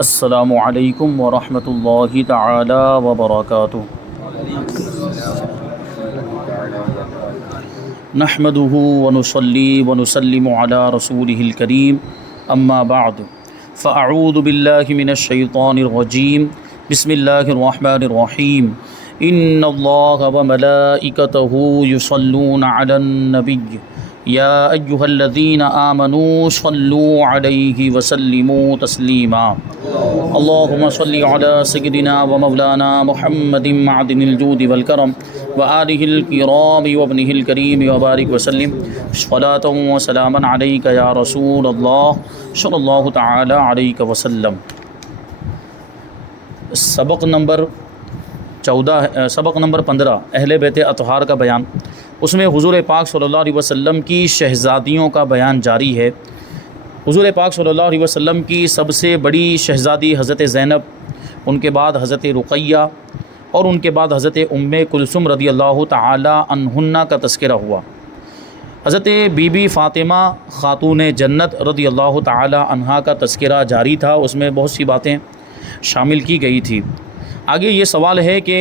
السلام علیکم ورحمۃ اللہ تعالی وبرکاتہ۔ نحمده ونصلي ونسلم على رسوله الكريم اما بعد فاعوذ باللہ من الشیطان الرجیم بسم اللہ الرحمن الرحیم ان اللہ وملائکته یصلون علی النبی یا ایہا الذین آمنوا صلوا علیہ وسلموا تسلیما اللہم صلی علی سیدنا ومولانا محمد معدن الجود والکرم وآلہ الکرام وابنہ الکریم وبارک وسلم صلاۃ وسلاما علیک یا رسول اللہ صلی اللہ تعالی علیہ وسلم۔ سبق نمبر 15 اہل بیت اطہار کا بیان۔ اس میں حضور پاک صلی اللہ علیہ وسلم کی شہزادیوں کا بیان جاری ہے۔ حضور پاک صلی اللہ علیہ وسلم کی سب سے بڑی شہزادی حضرت زینب، ان کے بعد حضرت رقیہ اور ان کے بعد حضرت ام کلثوم رضی اللہ تعالی عنہن کا تذکرہ ہوا۔ حضرت بی بی فاطمہ خاتون جنت رضی اللہ تعالی عنہا کا تذکرہ جاری تھا، اس میں بہت سی باتیں شامل کی گئی تھی۔ آگے یہ سوال ہے کہ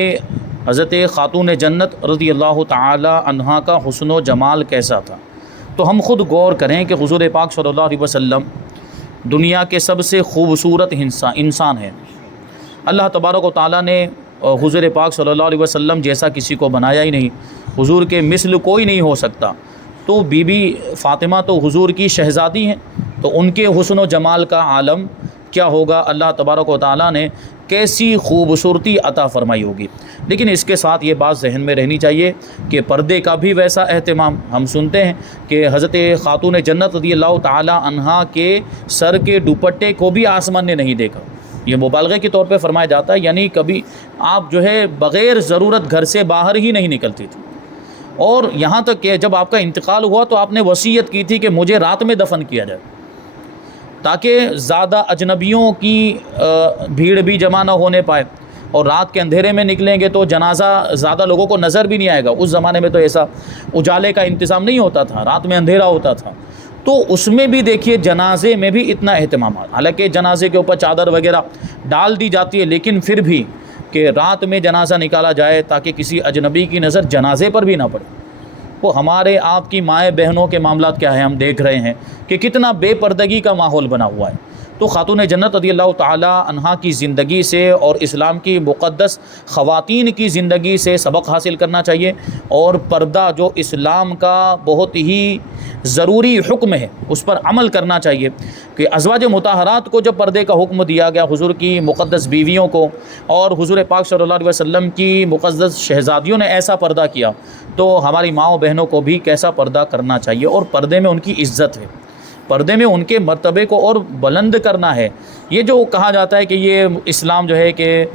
حضرت خاتون جنت رضی اللہ تعالی عنہا کا حسن و جمال کیسا تھا؟ تو ہم خود غور کریں کہ حضور پاک صلی اللہ علیہ وسلم دنیا کے سب سے خوبصورت انسان ہیں۔ اللہ تبارک و تعالیٰ نے حضور پاک صلی اللہ علیہ وسلم جیسا کسی کو بنایا ہی نہیں، حضور کے مثل کوئی نہیں ہو سکتا۔ تو بی بی فاطمہ تو حضور کی شہزادی ہیں، تو ان کے حسن و جمال کا عالم کیا ہوگا، اللہ تبارک و تعالیٰ نے کیسی خوبصورتی عطا فرمائی ہوگی۔ لیکن اس کے ساتھ یہ بات ذہن میں رہنی چاہیے کہ پردے کا بھی ویسا اہتمام۔ ہم سنتے ہیں کہ حضرت خاتون جنت رضی اللہ تعالی عنہا کے سر کے دوپٹے کو بھی آسمان نے نہیں دیکھا۔ یہ مبالغے کے طور پہ فرمایا جاتا ہے، یعنی کبھی آپ جو ہے بغیر ضرورت گھر سے باہر ہی نہیں نکلتی تھی۔ اور یہاں تک کہ جب آپ کا انتقال ہوا تو آپ نے وصیت کی تھی کہ مجھے رات میں دفن کیا جائے، تاکہ زیادہ اجنبیوں کی بھیڑ بھی جمع نہ ہونے پائے، اور رات کے اندھیرے میں نکلیں گے تو جنازہ زیادہ لوگوں کو نظر بھی نہیں آئے گا۔ اس زمانے میں تو ایسا اجالے کا انتظام نہیں ہوتا تھا، رات میں اندھیرا ہوتا تھا، تو اس میں بھی دیکھیے جنازے میں بھی اتنا اہتمام۔ حالانکہ جنازے کے اوپر چادر وغیرہ ڈال دی جاتی ہے، لیکن پھر بھی کہ رات میں جنازہ نکالا جائے تاکہ کسی اجنبی کی نظر جنازے پر بھی نہ پڑے۔ وہ ہمارے آپ کی مائیں بہنوں کے معاملات کیا ہیں، ہم دیکھ رہے ہیں کہ کتنا بے پردگی کا ماحول بنا ہوا ہے۔ تو خاتون جنت رضی اللہ تعالی عنہا کی زندگی سے اور اسلام کی مقدس خواتین کی زندگی سے سبق حاصل کرنا چاہیے، اور پردہ جو اسلام کا بہت ہی ضروری حکم ہے اس پر عمل کرنا چاہیے۔ کہ ازواج مطہرات کو جب پردے کا حکم دیا گیا، حضور کی مقدس بیویوں کو، اور حضور پاک صلی اللہ علیہ وسلم کی مقدس شہزادیوں نے ایسا پردہ کیا، تو ہماری ماؤں بہنوں کو بھی کیسا پردہ کرنا چاہیے۔ اور پردے میں ان کی عزت ہے، پردے میں ان کے مرتبے کو اور بلند کرنا ہے۔ یہ جو کہا جاتا ہے کہ یہ اسلام جو ہے کہ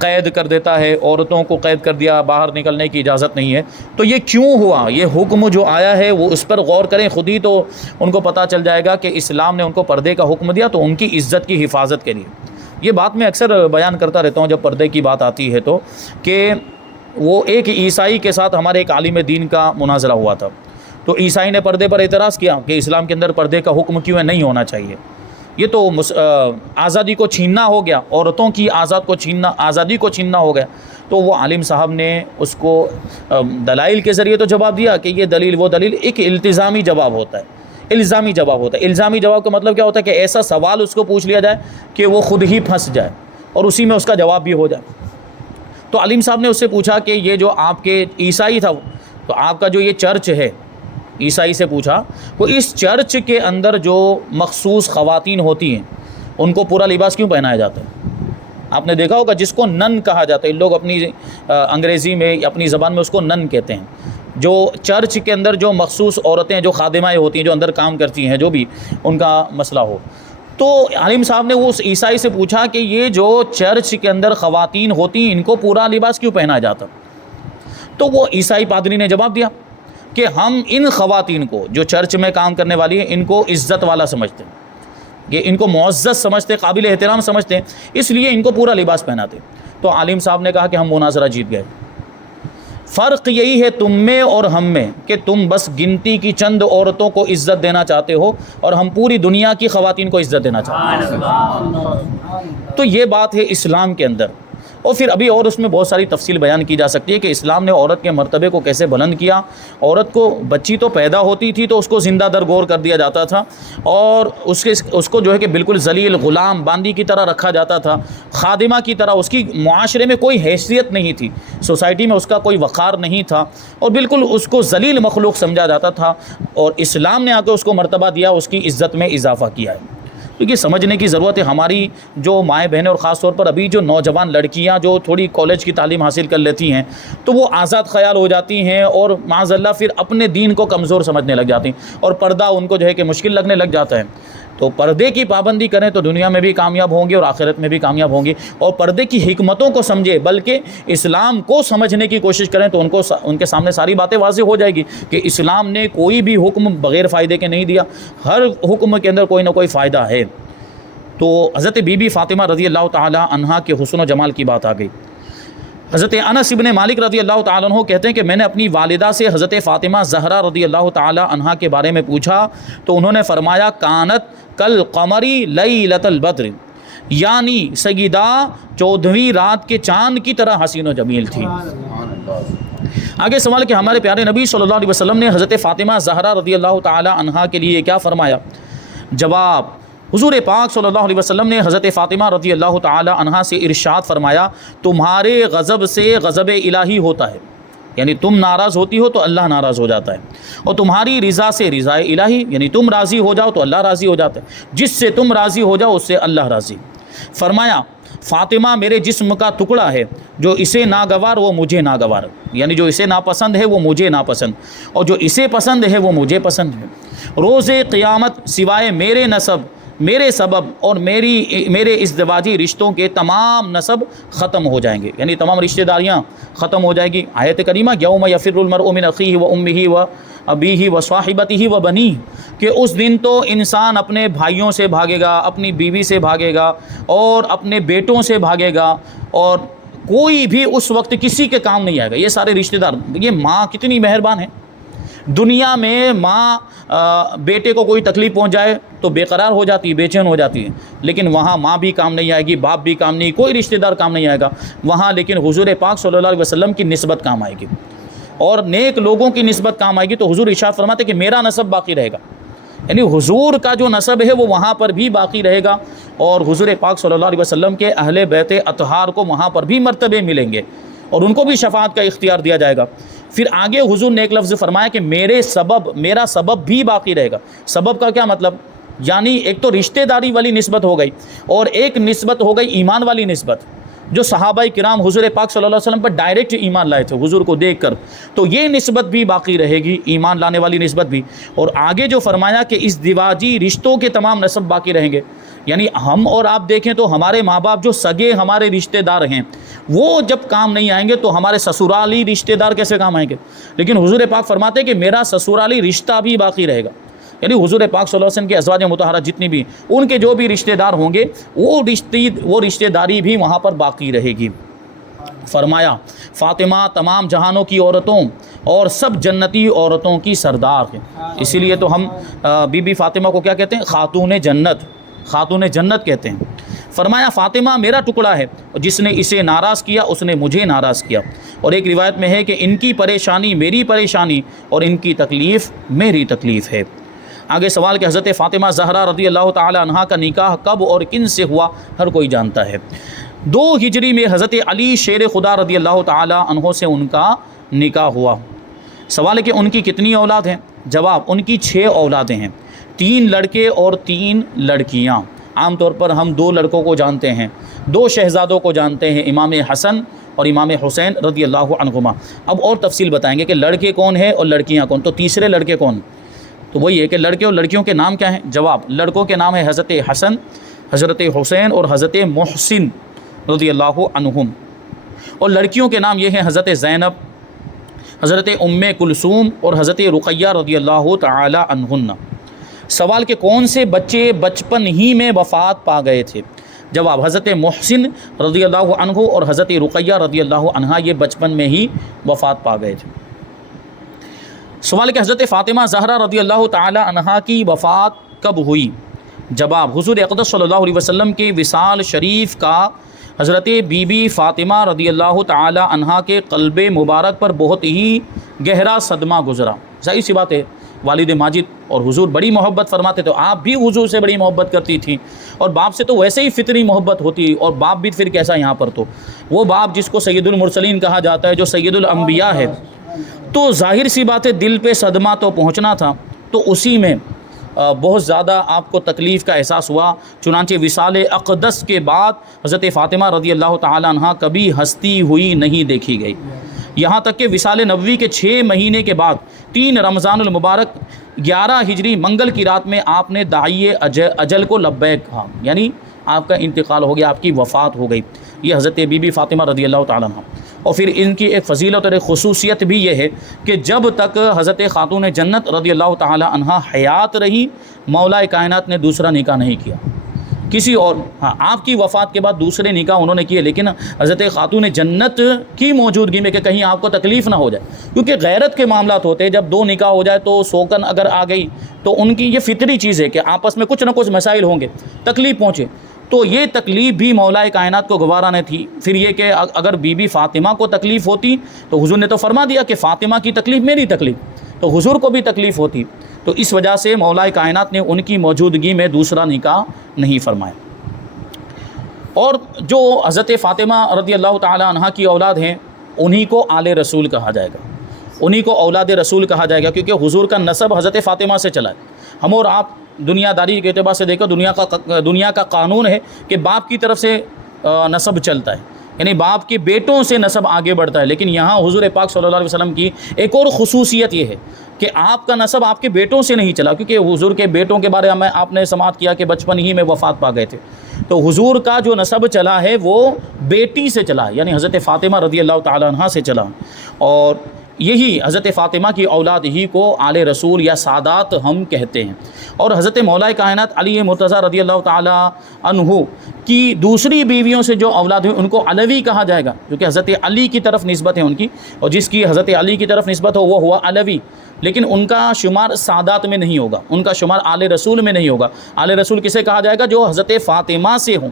قید کر دیتا ہے، عورتوں کو قید کر دیا، باہر نکلنے کی اجازت نہیں ہے، تو یہ کیوں ہوا؟ یہ حکم جو آیا ہے وہ اس پر غور کریں خود ہی، تو ان کو پتہ چل جائے گا کہ اسلام نے ان کو پردے کا حکم دیا تو ان کی عزت کی حفاظت کے لیے۔ یہ بات میں اکثر بیان کرتا رہتا ہوں جب پردے کی بات آتی ہے، تو کہ وہ ایک عیسائی کے ساتھ ہمارے ایک عالم دین کا مناظرہ ہوا تھا، تو عیسائی نے پردے پر اعتراض کیا کہ اسلام کے اندر پردے کا حکم کیوں ہے، نہیں ہونا چاہیے، یہ تو آزادی کو چھیننا ہو گیا، عورتوں کی آزادی کو چھیننا ہو گیا۔ تو وہ عالم صاحب نے اس کو دلائل کے ذریعے تو جواب دیا کہ یہ دلیل وہ دلیل ایک التزامی جواب ہوتا ہے، الزامی جواب ہوتا ہے۔ الزامی جواب کا مطلب کیا ہوتا ہے کہ ایسا سوال اس کو پوچھ لیا جائے کہ وہ خود ہی پھنس جائے اور اسی میں اس کا جواب بھی ہو جائے۔ تو عالم صاحب نے اس سے پوچھا کہ یہ جو آپ کے عیسائی تھا، تو آپ کا جو یہ چرچ ہے، عیسائی سے پوچھا، وہ اس چرچ کے اندر جو مخصوص خواتین ہوتی ہیں ان کو پورا لباس کیوں پہنایا جاتا ہے؟ آپ نے دیکھا ہوگا جس کو نن کہا جاتا ہے، لوگ اپنی انگریزی میں اپنی زبان میں اس کو نن کہتے ہیں۔ جو چرچ کے اندر جو مخصوص عورتیں جو خادمائیں ہوتی ہیں، جو اندر کام کرتی ہیں، جو بھی ان کا مسئلہ ہو، تو عالم صاحب نے وہ اس عیسائی سے پوچھا کہ یہ جو چرچ کے اندر خواتین ہوتی ہیں ان کو پورا لباس کیوں پہنایا جاتا؟ تو وہ عیسائی پادری نے جواب دیا کہ ہم ان خواتین کو جو چرچ میں کام کرنے والی ہیں ان کو عزت والا سمجھتے ہیں، کہ ان کو معزز سمجھتے، قابل احترام سمجھتے ہیں، اس لیے ان کو پورا لباس پہناتے۔ تو عالم صاحب نے کہا کہ ہم مناظرہ جیت گئے۔ فرق یہی ہے تم میں اور ہم میں کہ تم بس گنتی کی چند عورتوں کو عزت دینا چاہتے ہو اور ہم پوری دنیا کی خواتین کو عزت دینا چاہتے ہیں۔ تو یہ بات ہے اسلام کے اندر، اور پھر ابھی اور اس میں بہت ساری تفصیل بیان کی جا سکتی ہے کہ اسلام نے عورت کے مرتبے کو کیسے بلند کیا۔ عورت کو بچی تو پیدا ہوتی تھی تو اس کو زندہ درگور کر دیا جاتا تھا، اور اس کو جو ہے کہ بالکل ذلیل غلام باندی کی طرح رکھا جاتا تھا، خادمہ کی طرح۔ اس کی معاشرے میں کوئی حیثیت نہیں تھی، سوسائٹی میں اس کا کوئی وقار نہیں تھا، اور بالکل اس کو ذلیل مخلوق سمجھا جاتا تھا، اور اسلام نے آ کے اس کو مرتبہ دیا، اس کی عزت میں اضافہ کیا ہے۔ کیونکہ سمجھنے کی ضرورت ہے، ہماری جو مائیں بہنیں اور خاص طور پر ابھی جو نوجوان لڑکیاں جو تھوڑی کالج کی تعلیم حاصل کر لیتی ہیں تو وہ آزاد خیال ہو جاتی ہیں، اور معاذ اللہ پھر اپنے دین کو کمزور سمجھنے لگ جاتی ہیں، اور پردہ ان کو جو ہے کہ مشکل لگنے لگ جاتا ہے۔ تو پردے کی پابندی کریں تو دنیا میں بھی کامیاب ہوں گے اور آخرت میں بھی کامیاب ہوں گے، اور پردے کی حکمتوں کو سمجھے بلکہ اسلام کو سمجھنے کی کوشش کریں تو ان کے سامنے ساری باتیں واضح ہو جائے گی کہ اسلام نے کوئی بھی حکم بغیر فائدے کے نہیں دیا، ہر حکم کے اندر کوئی نہ کوئی فائدہ ہے۔ تو حضرت بی بی فاطمہ رضی اللہ تعالی عنہا کے حسن و جمال کی بات آ گئی۔ حضرت انس ابن مالک رضی اللہ تعالیٰ عنہ کہتے ہیں کہ میں نے اپنی والدہ سے حضرت فاطمہ زہرا رضی اللہ تعالی عنہا کے بارے میں پوچھا تو انہوں نے فرمایا کانت کل قمری لیلۃ البدر، یعنی سیدہ 14ویں رات کے چاند کی طرح حسین و جمیل تھی۔ آگے سوال کہ ہمارے پیارے نبی صلی اللہ علیہ وسلم نے حضرت فاطمہ زہرا رضی اللہ تعالی عنہا کے لیے کیا فرمایا؟ جواب، حضور پاک صلی اللہ علیہ وسلم نے حضرت فاطمہ رضی اللہ تعالی عنہا سے ارشاد فرمایا تمہارے غضب سے غضب الہی ہوتا ہے، یعنی تم ناراض ہوتی ہو تو اللہ ناراض ہو جاتا ہے، اور تمہاری رضا سے رضا الہی، یعنی تم راضی ہو جاؤ تو اللہ راضی ہو جاتا ہے، جس سے تم راضی ہو جاؤ اس سے اللہ راضی۔ فرمایا فاطمہ میرے جسم کا ٹکڑا ہے، جو اسے ناگوار وہ مجھے ناگوار، یعنی جو اسے ناپسند ہے وہ مجھے ناپسند، اور جو اسے پسند ہے وہ مجھے پسند ہے۔ روز قیامت سوائے میرے نسب، میرے سبب اور میرے ازدواجی رشتوں کے تمام نسب ختم ہو جائیں گے، یعنی تمام رشتہ داریاں ختم ہو جائے گی۔ آیت کریمہ یوم یفر المرء من اخیہ و امہ و ابیہ و صاحبتہ و بنیہ، کہ اس دن تو انسان اپنے بھائیوں سے بھاگے گا، اپنی بیوی سے بھاگے گا اور اپنے بیٹوں سے بھاگے گا، اور کوئی بھی اس وقت کسی کے کام نہیں آئے گا۔ یہ سارے رشتہ دار، یہ ماں کتنی مہربان ہے۔ دنیا میں ماں بیٹے کو کوئی تکلیف پہنچ جائے تو بے قرار ہو جاتی ہے، بے چین ہو جاتی ہے، لیکن وہاں ماں بھی کام نہیں آئے گی، باپ بھی کام نہیں، کوئی رشتہ دار کام نہیں آئے گا وہاں، لیکن حضور پاک صلی اللہ علیہ وسلم کی نسبت کام آئے گی اور نیک لوگوں کی نسبت کام آئے گی۔ تو حضور ارشاد فرماتے کہ میرا نسب باقی رہے گا، یعنی حضور کا جو نسب ہے وہ وہاں پر بھی باقی رہے گا، اور حضور پاک صلی اللہ علیہ وسلم کے اہل بیت اطہار کو وہاں پر بھی مرتبے ملیں گے اور ان کو بھی شفاعت کا اختیار دیا جائے گا۔ پھر آگے حضور نے ایک لفظ فرمایا کہ میرا سبب بھی باقی رہے گا۔ سبب کا کیا مطلب؟ یعنی ایک تو رشتہ داری والی نسبت ہو گئی، اور ایک نسبت ہو گئی ایمان والی نسبت، جو صحابہ کرام حضور پاک صلی اللہ علیہ وسلم پر ڈائریکٹ ایمان لائے تھے حضور کو دیکھ کر، تو یہ نسبت بھی باقی رہے گی، ایمان لانے والی نسبت بھی۔ اور آگے جو فرمایا کہ اس ازدواجی رشتوں کے تمام نسب باقی رہیں گے، یعنی ہم اور آپ دیکھیں تو ہمارے ماں باپ جو سگے ہمارے رشتہ دار ہیں وہ جب کام نہیں آئیں گے تو ہمارے سسرالی رشتہ دار کیسے کام آئیں گے؟ لیکن حضور پاک فرماتے ہیں کہ میرا سسرالی رشتہ بھی باقی رہے گا، یعنی حضور پاک صلی اللہ علیہ وسلم کے ازواج مطہرات جتنی بھی ان کے جو بھی رشتہ دار ہوں گے وہ رشتہ داری بھی وہاں پر باقی رہے گی۔ فرمایا فاطمہ تمام جہانوں کی عورتوں اور سب جنتی عورتوں کی سردار ہے، اسی لیے تو ہم بی بی فاطمہ کو کیا کہتے ہیں؟ خاتون جنت کہتے ہیں۔ فرمایا فاطمہ میرا ٹکڑا ہے، جس نے اسے ناراض کیا اس نے مجھے ناراض کیا، اور ایک روایت میں ہے کہ ان کی پریشانی میری پریشانی اور ان کی تکلیف میری تکلیف ہے۔ آگے سوال کہ حضرت فاطمہ زہرا رضی اللہ تعالی عنہا کا نکاح کب اور کن سے ہوا؟ ہر کوئی جانتا ہے۔ 2 ہجری میں حضرت علی شیر خدا رضی اللہ تعالی عنہ سے ان کا نکاح ہوا۔ سوال ہے کہ ان کی کتنی اولاد ہیں؟ جواب، ان کی 6 اولادیں ہیں، 3 لڑکے اور 3 لڑکیاں۔ عام طور پر ہم 2 لڑکوں کو جانتے ہیں، 2 شہزادوں کو جانتے ہیں، امام حسن اور امام حسین رضی اللہ عنہما۔ اب اور تفصیل بتائیں گے کہ لڑکے کون ہیں اور لڑکیاں کون، تو تیسرے لڑکے کون؟ تو وہی ہے کہ لڑکے اور لڑکیوں کے نام کیا ہیں؟ جواب، لڑکوں کے نام ہے حضرت حسن، حضرت حسین اور حضرت محسن رضی اللہ عنہم، اور لڑکیوں کے نام یہ ہیں حضرت زینب، حضرت ام کلثوم اور حضرت رقیہ رضی اللہ تعالی عنہن۔ سوال کہ کون سے بچے بچپن ہی میں وفات پا گئے تھے؟ جواب حضرت محسن رضی اللہ عنہ اور حضرت رقیہ رضی اللہ عنہا یہ بچپن میں ہی وفات پا گئے تھے۔ سوال کہ حضرت فاطمہ زہرا رضی اللہ تعالی عنہا کی وفات کب ہوئی؟ جواب حضور اقدس صلی اللہ علیہ وسلم کے وصال شریف کا حضرت بی بی فاطمہ رضی اللہ تعالی عنہا کے قلب مبارک پر بہت ہی گہرا صدمہ گزرا۔ ظاہر سی بات ہے، والد ماجد اور حضور بڑی محبت فرماتے، تو آپ بھی حضور سے بڑی محبت کرتی تھیں، اور باپ سے تو ویسے ہی فطری محبت ہوتی، اور باپ بھی پھر کیسا یہاں پر، تو وہ باپ جس کو سید المرسلین کہا جاتا ہے، جو سید الانبیاء ہے، تو ظاہر سی بات ہے دل پہ صدمہ تو پہنچنا تھا۔ تو اسی میں بہت زیادہ آپ کو تکلیف کا احساس ہوا، چنانچہ وصال اقدس کے بعد حضرت فاطمہ رضی اللہ تعالی عنہ کبھی ہستی ہوئی نہیں دیکھی گئی، یہاں تک کہ وصال نبوی کے 6 مہینے کے بعد 3 رمضان المبارک 11 ہجری منگل کی رات میں آپ نے داعی اجل کو لبیک کہا، یعنی آپ کا انتقال ہو گیا، آپ کی وفات ہو گئی۔ یہ حضرت بی بی فاطمہ رضی اللہ تعالیٰ عنہ۔ اور پھر ان کی ایک فضیلت اور ایک خصوصیت بھی یہ ہے کہ جب تک حضرت خاتون جنت رضی اللہ تعالیٰ عنہ حیات رہی، مولا کائنات نے دوسرا نکاح نہیں کیا کسی اور، ہاں آپ کی وفات کے بعد دوسرے نکاح انہوں نے کیے، لیکن حضرت خاتون جنت کی موجودگی میں کہ کہیں آپ کو تکلیف نہ ہو جائے، کیونکہ غیرت کے معاملات ہوتے ہیں، جب 2 نکاح ہو جائے تو سوکن اگر آ گئی تو ان کی یہ فطری چیز ہے کہ آپس میں کچھ نہ کچھ مسائل ہوں گے، تکلیف پہنچے، تو یہ تکلیف بھی مولا کائنات کو گوارا نہ تھی۔ پھر یہ کہ اگر بی بی فاطمہ کو تکلیف ہوتی تو حضور نے تو فرما دیا کہ فاطمہ کی تکلیف میری تکلیف، تو حضور کو بھی تکلیف ہوتی، تو اس وجہ سے مولا کائنات نے ان کی موجودگی میں دوسرا نکاح نہیں فرمایا۔ اور جو حضرت فاطمہ رضی اللہ تعالی عنہ کی اولاد ہیں انہی کو آل رسول کہا جائے گا، انہی کو اولاد رسول کہا جائے گا، کیونکہ حضور کا نسب حضرت فاطمہ سے چلا ہے۔ ہم اور آپ دنیا داری کے اعتبار سے دیکھو، دنیا کا قانون ہے کہ باپ کی طرف سے نسب چلتا ہے، یعنی باپ کے بیٹوں سے نسب آگے بڑھتا ہے، لیکن یہاں حضور پاک صلی اللہ علیہ وسلم کی ایک اور خصوصیت یہ ہے کہ آپ کا نسب آپ کے بیٹوں سے نہیں چلا، کیونکہ حضور کے بیٹوں کے بارے میں آپ نے سماعت کیا کہ بچپن ہی میں وفات پا گئے تھے، تو حضور کا جو نسب چلا ہے وہ بیٹی سے چلا، یعنی حضرت فاطمہ رضی اللہ تعالی عنہ سے چلا، اور یہی حضرت فاطمہ کی اولاد ہی کو آل رسول یا سادات ہم کہتے ہیں۔ اور حضرت مولا کائنات علی مرتضیٰ رضی اللہ تعالی عنہ کی دوسری بیویوں سے جو اولاد ہوئی ان کو علوی کہا جائے گا، کیونکہ حضرت علی کی طرف نسبت ہے ان کی، اور جس کی حضرت علی کی طرف نسبت ہو وہ ہوا علوی، لیکن ان کا شمار سادات میں نہیں ہوگا، ان کا شمار آل رسول میں نہیں ہوگا۔ آل رسول کسے کہا جائے گا؟ جو حضرت فاطمہ سے ہوں،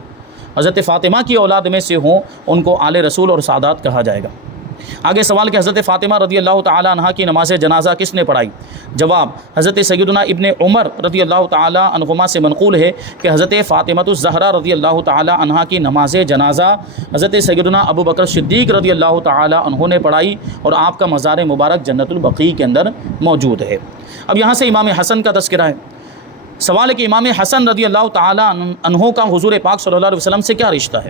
حضرت فاطمہ کی اولاد میں سے ہوں، ان کو آل رسول اور سادات کہا جائے گا۔ آگے سوال کہ حضرت فاطمہ رضی اللہ تعالی عنہ کی نماز جنازہ کس نے پڑھائی؟ جواب حضرت سیدنا ابن عمر رضی اللہ تعالی عنہما سے منقول ہے کہ حضرت فاطمہ الزہرا رضی اللہ تعالی عنہ کی نماز جنازہ حضرت سیدنا ابو بکر صدیق رضی اللہ تعالی عنہ نے پڑھائی، اور آپ کا مزار مبارک جنت البقیع کے اندر موجود ہے۔ اب یہاں سے امام حسن کا تذکرہ ہے۔ سوال ہے کہ امام حسن رضی اللہ تعالی عنہ کا حضور پاک صلی اللہ علیہ وسلم سے کیا رشتہ ہے؟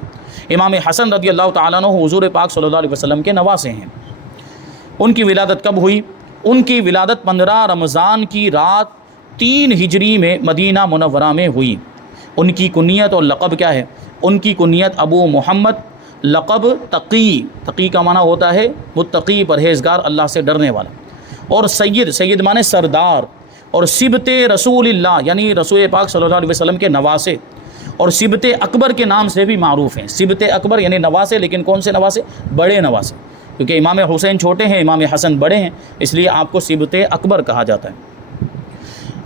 امام حسن رضی اللہ تعالیٰ عنہ حضور پاک صلی اللہ علیہ وسلم کے نواسے ہیں۔ ان کی ولادت کب ہوئی؟ ان کی ولادت 15 رمضان کی رات 3 ہجری میں مدینہ منورہ میں ہوئی۔ ان کی کنیت اور لقب کیا ہے؟ ان کی کنیت ابو محمد، لقب تقی، تقی کا معنی ہوتا ہے متقی، پرہیزگار، اللہ سے ڈرنے والا، اور سید، سید معنی سردار، اور سبت رسول اللہ یعنی رسول پاک صلی اللہ علیہ وسلم کے نواسے، اور سبت اکبر کے نام سے بھی معروف ہیں۔ سبت اکبر یعنی نواسے، لیکن کون سے نواسے؟ بڑے نواسے، کیونکہ امام حسین چھوٹے ہیں، امام حسن بڑے ہیں، اس لیے آپ کو سبت اکبر کہا جاتا ہے۔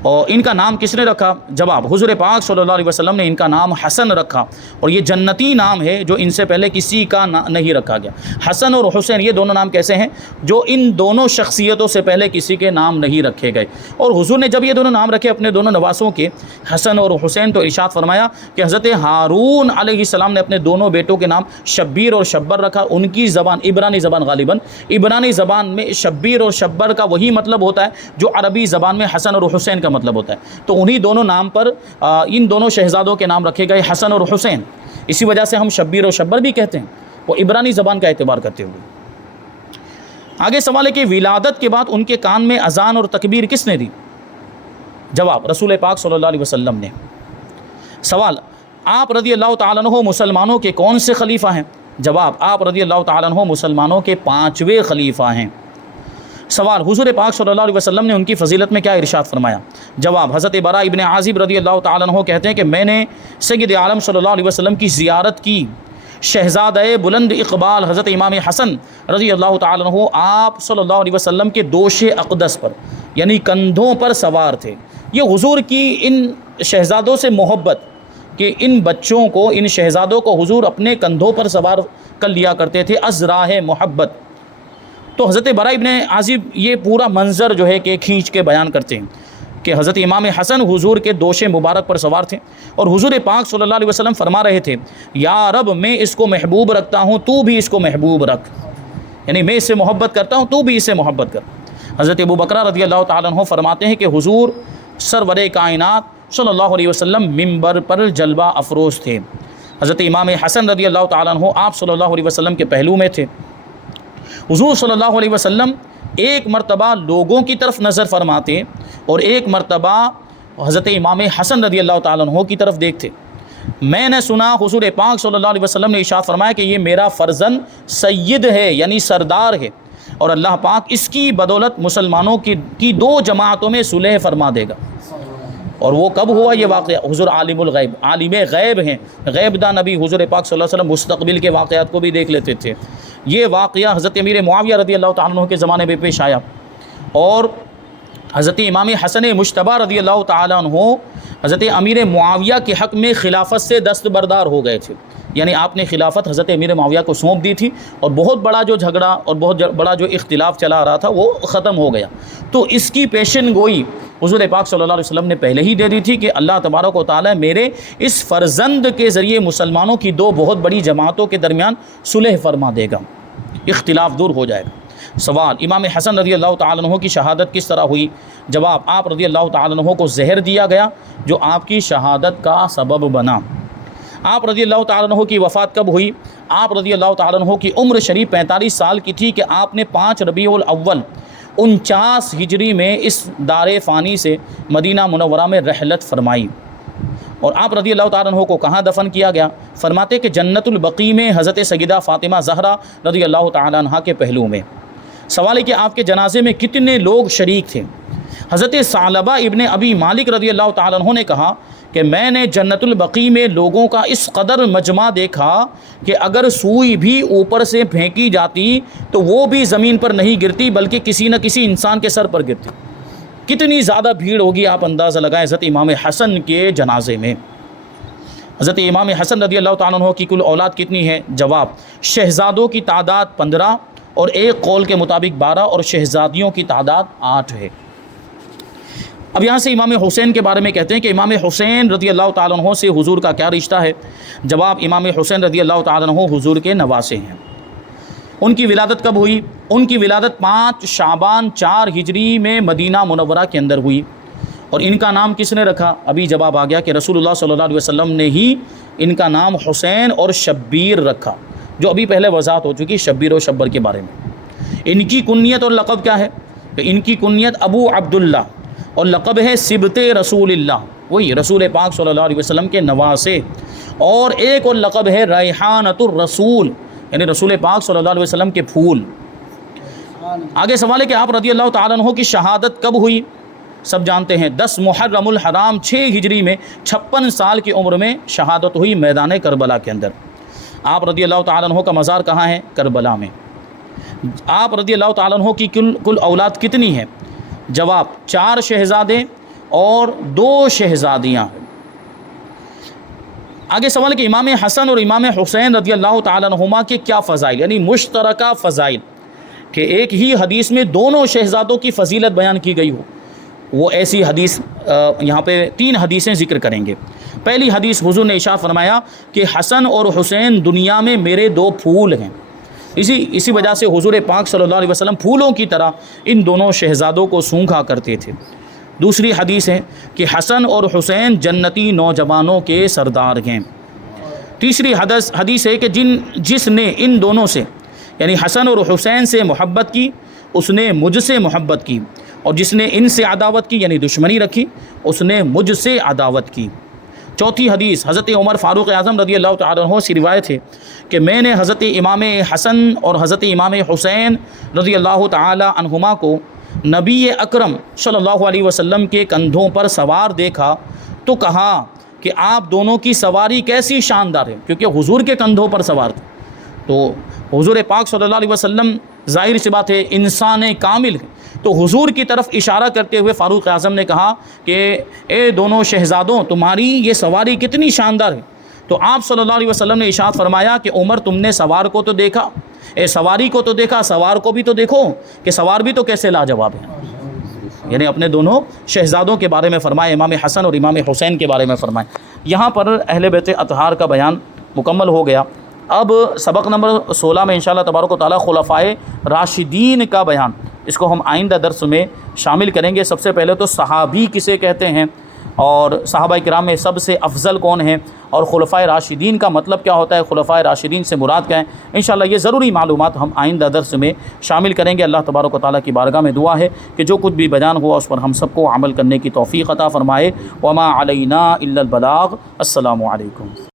اور ان کا نام کس نے رکھا؟ جواب حضور پاک صلی اللہ علیہ وسلم نے ان کا نام حسن رکھا، اور یہ جنتی نام ہے جو ان سے پہلے کسی کا نہیں رکھا گیا۔ حسن اور حسین یہ دونوں نام کیسے ہیں؟ جو ان دونوں شخصیتوں سے پہلے کسی کے نام نہیں رکھے گئے۔ اور حضور نے جب یہ دونوں نام رکھے اپنے دونوں نواسوں کے، حسن اور حسین، تو ارشاد فرمایا کہ حضرت ہارون علیہ السلام نے اپنے دونوں بیٹوں کے نام شبیر اور شبر رکھا۔ ان کی زبان عبرانی زبان، غالباً عبرانی زبان میں شبیر اور شبر کا وہی مطلب ہوتا ہے جو عربی زبان میں حسن اور حسین کا مطلب ہوتا ہے، تو انہی دونوں نام پر ان دونوں شہزادوں کے نام رکھے گئے، حسن اور حسین۔ اسی وجہ سے ہم شبیر اور شبر بھی کہتے ہیں، وہ عبرانی زبان کا اعتبار کرتے ہوئے۔ آگے سوال ہے کہ ولادت کے بعد ان کے کان میں اذان اور تکبیر کس نے دی؟ جواب رسول پاک صلی اللہ علیہ وسلم نے۔ سوال آپ رضی اللہ تعالیٰ عنہ مسلمانوں کے کون سے خلیفہ ہیں؟ جواب آپ رضی اللہ تعالیٰ عنہ مسلمانوں کے 5ویں خلیفہ ہیں۔ سوال: حضور پاک صلی اللہ علیہ وسلم نے ان کی فضیلت میں کیا ارشاد فرمایا؟ جواب: حضرت براء ابن عازب رضی اللہ تعالیٰ عنہ کہتے ہیں کہ میں نے سید عالم صلی اللہ علیہ وسلم کی زیارت کی۔ شہزادہ بلند اقبال حضرت امام حسن رضی اللہ تعالیٰ عنہ آپ صلی اللہ علیہ وسلم کے دوش اقدس پر یعنی کندھوں پر سوار تھے۔ یہ حضور کی ان شہزادوں سے محبت کہ ان بچوں کو، ان شہزادوں کو حضور اپنے کندھوں پر سوار کر لیا کرتے تھے از راہ محبت۔ تو حضرت براء ابن عازب یہ پورا منظر جو ہے کہ کھینچ کے بیان کرتے ہیں کہ حضرت امام حسن حضور کے دوش مبارک پر سوار تھے اور حضور پاک صلی اللہ علیہ وسلم فرما رہے تھے، یا رب میں اس کو محبوب رکھتا ہوں، تو بھی اس کو محبوب رکھ، یعنی میں اس سے محبت کرتا ہوں، تو بھی اس سے محبت کر۔ حضرت ابو بکر رضی اللہ تعالیٰ عنہ فرماتے ہیں کہ حضور سرور کائنات صلی اللہ علیہ وسلم منبر پر جلوہ افروز تھے۔ حضرت امام حسن رضی اللہ تعالیٰ عنہ آپ صلی اللہ علیہ وسلم کے پہلو میں تھے۔ حضور صلی اللہ علیہ وسلم ایک مرتبہ لوگوں کی طرف نظر فرماتے اور ایک مرتبہ حضرت امام حسن رضی اللہ تعالیٰ عنہ کی طرف دیکھتے۔ میں نے سنا حضور پاک صلی اللہ علیہ وسلم نے ارشاد فرمایا کہ یہ میرا فرزند سید ہے، یعنی سردار ہے، اور اللہ پاک اس کی بدولت مسلمانوں کی دو جماعتوں میں صلح فرما دے گا۔ اور وہ کب ہوا یہ واقعہ؟ حضور عالم الغیب، عالم غیب ہیں، غیب داں نبی حضور پاک صلی اللہ علیہ وسلم مستقبل کے واقعات کو بھی دیکھ لیتے تھے۔ یہ واقعہ حضرت امیر معاویہ رضی اللہ تعالیٰ عنہ کے زمانے میں پیش آیا اور حضرت امام حسن مجتبیٰ رضی اللہ تعالیٰ عنہ حضرت امیر معاویہ کے حق میں خلافت سے دستبردار ہو گئے تھے، یعنی آپ نے خلافت حضرت امیر معاویہ کو سونپ دی تھی اور بہت بڑا جو جھگڑا اور بہت بڑا جو اختلاف چلا آ رہا تھا وہ ختم ہو گیا۔ تو اس کی پیشن گوئی حضور پاک صلی اللہ علیہ وسلم نے پہلے ہی دے دی تھی کہ اللہ تبارک و تعالیٰ میرے اس فرزند کے ذریعے مسلمانوں کی دو بہت بڑی جماعتوں کے درمیان صلح فرما دے گا، اختلاف دور ہو جائے گا۔ سوال: امام حسن رضی اللہ تعالیٰ عنہ کی شہادت کس طرح ہوئی؟ جواب: آپ رضی اللہ تعالیٰ عنہ کو زہر دیا گیا جو آپ کی شہادت کا سبب بنا۔ آپ رضی اللہ تعالیٰ عنہ کی وفات کب ہوئی؟ آپ رضی اللہ تعالیٰ عنہ کی عمر شریف 45 سال کی تھی کہ آپ نے 5 ربیع الاول 49 ہجری میں اس دار فانی سے مدینہ منورہ میں رحلت فرمائی۔ اور آپ رضی اللہ تعالیٰ عنہ کو کہاں دفن کیا گیا؟ فرماتے کہ جنت البقیع میں حضرت سیدہ فاطمہ زہرا رضی اللہ تعالیٰ عنہ کے پہلو میں۔ سوال ہے کہ آپ کے جنازے میں کتنے لوگ شریک تھے؟ حضرت ثعلبہ ابن ابی مالک رضی اللہ تعالیٰ عنہ نے کہا کہ میں نے جنت البقیع میں لوگوں کا اس قدر مجمع دیکھا کہ اگر سوئی بھی اوپر سے پھینکی جاتی تو وہ بھی زمین پر نہیں گرتی بلکہ کسی نہ کسی انسان کے سر پر گرتی۔ کتنی زیادہ بھیڑ ہوگی آپ اندازہ لگائیں حضرت امام حسن کے جنازے میں۔ حضرت امام حسن رضی اللہ تعالیٰ عنہ کی کل اولاد کتنی ہے؟ جواب: شہزادوں کی تعداد 15 اور ایک قول کے مطابق 12 اور شہزادیوں کی تعداد 8 ہے۔ اب یہاں سے امام حسین کے بارے میں کہتے ہیں کہ امام حسین رضی اللہ تعالیٰ عنہ سے حضور کا کیا رشتہ ہے؟ جواب: امام حسین رضی اللہ تعالیٰ عنہ حضور کے نواسے ہیں۔ ان کی ولادت کب ہوئی؟ ان کی ولادت 5 شعبان 4 ہجری میں مدینہ منورہ کے اندر ہوئی۔ اور ان کا نام کس نے رکھا؟ ابھی جواب آ گیا کہ رسول اللہ صلی اللہ علیہ وسلم نے ہی ان کا نام حسین اور شبیر رکھا، جو ابھی پہلے وضاحت ہو چکی شبیر و شبر کے بارے میں۔ ان کی کنیت اور لقب کیا ہے؟ کہ ان کی کنیت ابو عبداللہ اور لقب ہے سبط رسول اللہ، وہی رسول پاک صلی اللہ علیہ وسلم کے نواسے، اور ایک اور لقب ہے ریحانۃ الرسول، یعنی رسول پاک صلی اللہ علیہ وسلم کے پھول۔ آگے سوال ہے کہ آپ رضی اللہ تعالیٰ عنہ کی شہادت کب ہوئی؟ سب جانتے ہیں 10 محرم الحرام 6 ہجری میں 56 سال کی عمر میں شہادت ہوئی میدان کربلا کے اندر۔ آپ رضی اللہ تعالیٰ عنہ کا مزار کہاں ہے؟ کربلا میں۔ آپ رضی اللہ تعالیٰ عنہ کی کل اولاد کتنی ہے؟ جواب: 4 شہزادے اور 2 شہزادیاں۔ آگے سوال کہ امام حسن اور امام حسین رضی اللہ تعالیٰ عنہما کے کیا فضائل، یعنی مشترکہ فضائل، کہ ایک ہی حدیث میں دونوں شہزادوں کی فضیلت بیان کی گئی ہو۔ وہ ایسی حدیث یہاں پہ 3 حدیثیں ذکر کریں گے۔ پہلی حدیث حضور نے ارشاد فرمایا کہ حسن اور حسین دنیا میں میرے 2 پھول ہیں۔ اسی وجہ سے حضور پاک صلی اللہ علیہ وسلم پھولوں کی طرح ان دونوں شہزادوں کو سونکھا کرتے تھے۔ دوسری حدیث ہے کہ حسن اور حسین جنتی نوجوانوں کے سردار ہیں۔ تیسری حدیث ہے کہ جس نے ان دونوں سے یعنی حسن اور حسین سے محبت کی اس نے مجھ سے محبت کی، اور جس نے ان سے عداوت کی یعنی دشمنی رکھی اس نے مجھ سے عداوت کی۔ چوتھی حدیث حضرت عمر فاروق اعظم رضی اللہ تعالیٰ عنہ سے روایت ہے کہ میں نے حضرت امام حسن اور حضرت امام حسین رضی اللہ تعالیٰ عنہما کو نبی اکرم صلی اللہ علیہ وسلم کے کندھوں پر سوار دیکھا تو کہا کہ آپ دونوں کی سواری کیسی شاندار ہے، کیونکہ حضور کے کندھوں پر سوار تھے۔ تو حضور پاک صلی اللہ علیہ وسلم ظاہر سی بات ہے انسان کامل ہے، تو حضور کی طرف اشارہ کرتے ہوئے فاروق اعظم نے کہا کہ اے دونوں شہزادوں تمہاری یہ سواری کتنی شاندار ہے۔ تو آپ صلی اللہ علیہ وسلم نے ارشاد فرمایا کہ عمر تم نے سوار کو تو دیکھا، سواری کو تو دیکھا، سوار کو بھی تو دیکھو کہ سوار بھی تو کیسے لاجواب ہے۔ یعنی اپنے دونوں شہزادوں کے بارے میں فرمائے، امام حسن اور امام حسین کے بارے میں فرمائے۔ یہاں پر اہل بیت اطہار کا بیان مکمل ہو گیا۔ اب سبق نمبر 16 میں انشاءاللہ تبارک و تعالیٰ خلفائے راشدین کا بیان، اس کو ہم آئندہ درس میں شامل کریں گے۔ سب سے پہلے تو صحابی کسے کہتے ہیں، اور صحابہ کرام میں سب سے افضل کون ہیں، اور خلفائے راشدین کا مطلب کیا ہوتا ہے، خلفائے راشدین سے مراد کیا ہے، انشاءاللہ یہ ضروری معلومات ہم آئندہ درس میں شامل کریں گے۔ اللہ تبارک و تعالیٰ کی بارگاہ میں دعا ہے کہ جو کچھ بھی بیان ہوا اس پر ہم سب کو عمل کرنے کی توفیق عطا فرمائے۔ وما علینا الا البلاغ۔ السلام علیکم۔